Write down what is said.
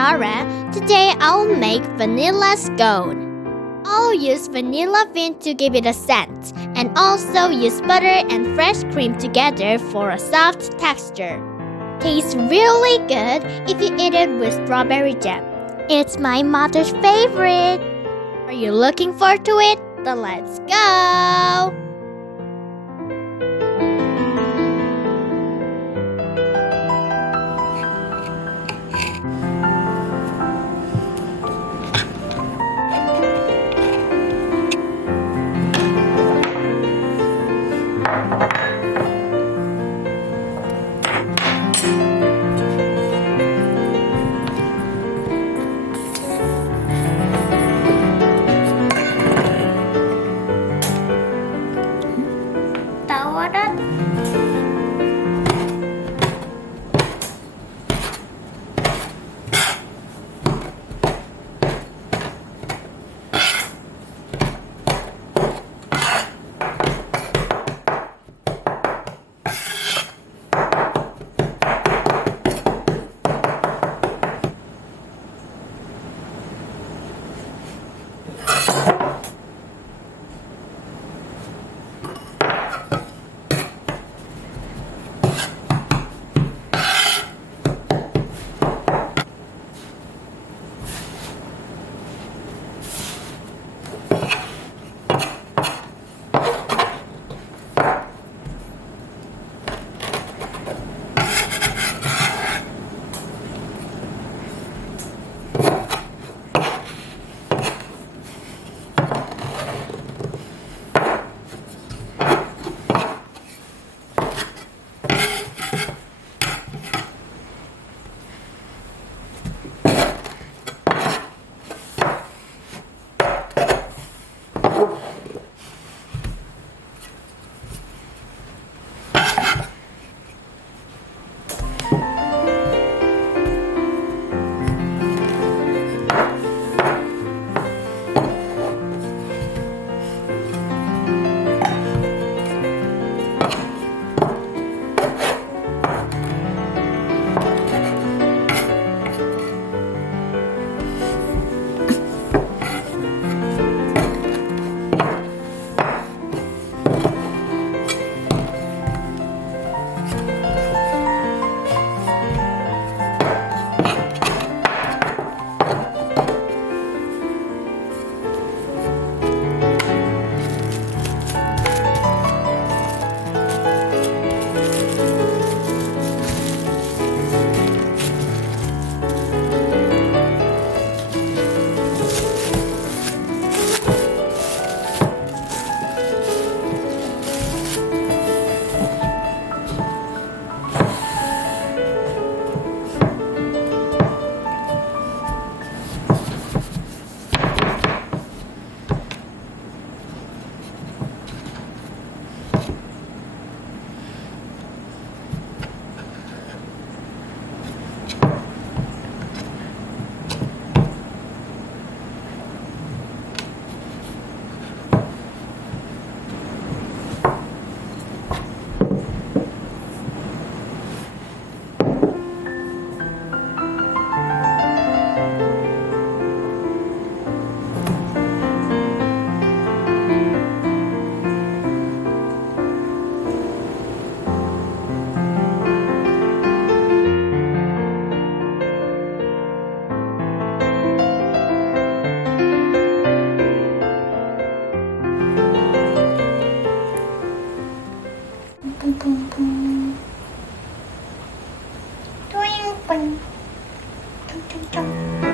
Sarah. Today I'll make vanilla scone. I'll use vanilla bean to give it a scent, and also use butter and fresh cream together for a soft texture. Tastes really good if you eat it with strawberry jam. It's my mother's favorite. Are you looking forward to it? Then let's go! 뿡뿡뿡 또잉뿡 퉁퉁퉁